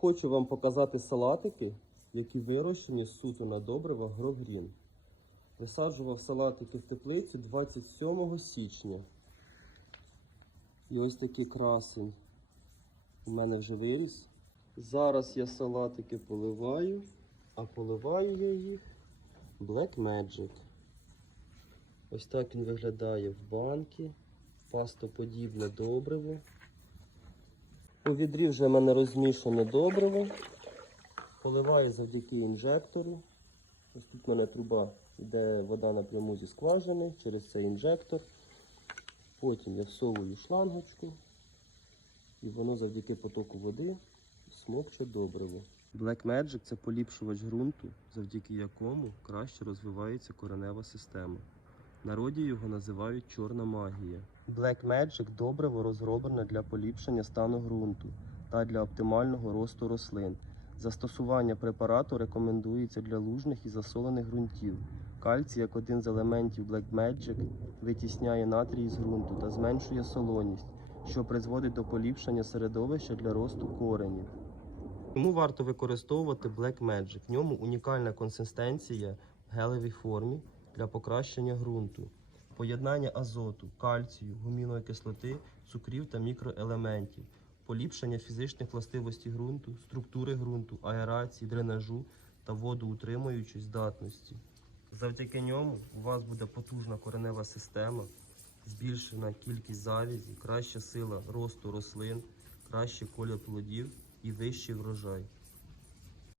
Хочу вам показати салатики, які вирощені суто на добрива Грогрін. Висаджував салатики в теплицю 27 січня. І ось такий красень у мене вже виріс. Зараз я салатики поливаю, а поливаю я їх Black Magic. Ось так він виглядає в банки. Пастоподібне добриво. У відрі вже в мене розмішане добриво. Поливаю завдяки інжектору. Ось тут в мене труба йде вода напряму зі скважини через цей інжектор. Потім я всовую шлангочку. І воно завдяки потоку води смокче добриво. Black Magic це поліпшувач ґрунту, завдяки якому краще розвивається коренева система. Народі його називають чорна магія. Black Magic добриво розроблене для поліпшення стану ґрунту та для оптимального росту рослин. Застосування препарату рекомендується для лужних і засолених ґрунтів. Кальцій, як один з елементів Black Magic, витісняє натрій з ґрунту та зменшує солоність, що призводить до поліпшення середовища для росту коренів. Тому варто використовувати Black Magic. В ньому унікальна консистенція в гелевій формі для покращення ґрунту, поєднання азоту, кальцію, гумінової кислоти, цукрів та мікроелементів, поліпшення фізичних властивостей ґрунту, структури ґрунту, аерації, дренажу та водоутримуючої здатності. Завдяки ньому у вас буде потужна коренева система, збільшена кількість завязі, краща сила росту рослин, кращий колір плодів і вищий врожай.